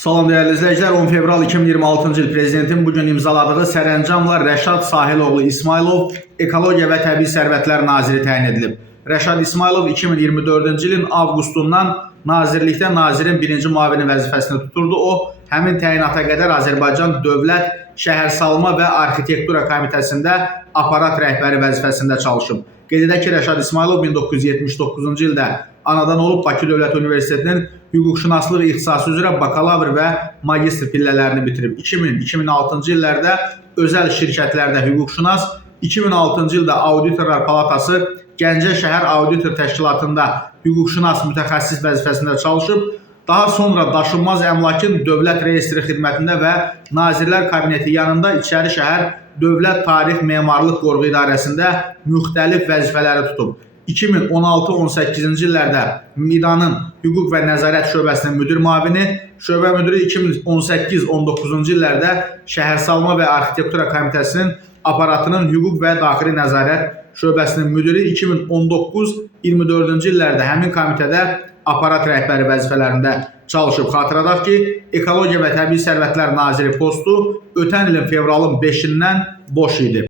Salam değerli izleyiciler, 10 fevral 2026 il Prezidentin bugün imzaladığı sərəncamla Rəşad Sahiloğlu İsmailov Ekologiya və Təbii Sərvətlər Naziri təyin edilib. Rəşad İsmailov 2024-cü ilin avqustundan nazirlikdə nazirin birinci müavini vəzifəsini tuturdu. O, həmin təyinata qədər Azərbaycan Dövlət Şəhərsalma və Arxitektura Komitəsində aparat rəhbəri vəzifəsində çalışıb. Qeyd edək ki, Rəşad İsmailov 1979-cu ildə anadan olub Bakı Dövlət Universitetinin hüquqşünaslıq ixtisası üzrə bakalavr və magistr pillələrini bitirib. 2000-2006-cı illərdə özəl şirkətlərdə hüquqşünas, 2006-cı ildə Auditorlar Palatası Gəncə şəhər auditor təşkilatında hüquqşünas mütəxəssis vəzifəsində çalışıb. Daha sonra daşınmaz əmlakın dövlət reyestri xidmətində və Nazirlər Kabineti yanında İçəri şəhər Dövlət Tarix Memarlıq Qoruğu İdarəsində müxtəlif vəzifələri tutub. 2016-18-ci illərdə MİDAnın Hüquq və Nəzarət şöbəsinin müdir müavini, şöbə müdürü 2018-19-cu illərdə Şəhərsalma və Arxitektura Komitəsinin aparatının Hüquq və Daxili Nəzarət şöbəsinin müdiri, 2019-24-cü illərdə həmin komitədə aparat rəhbəri vəzifələrində çalışıb. Xatırladaq ki, Ekologiya və Təbii Sərvətlər Naziri postu ötən ilin fevralın 5-dən boş idi.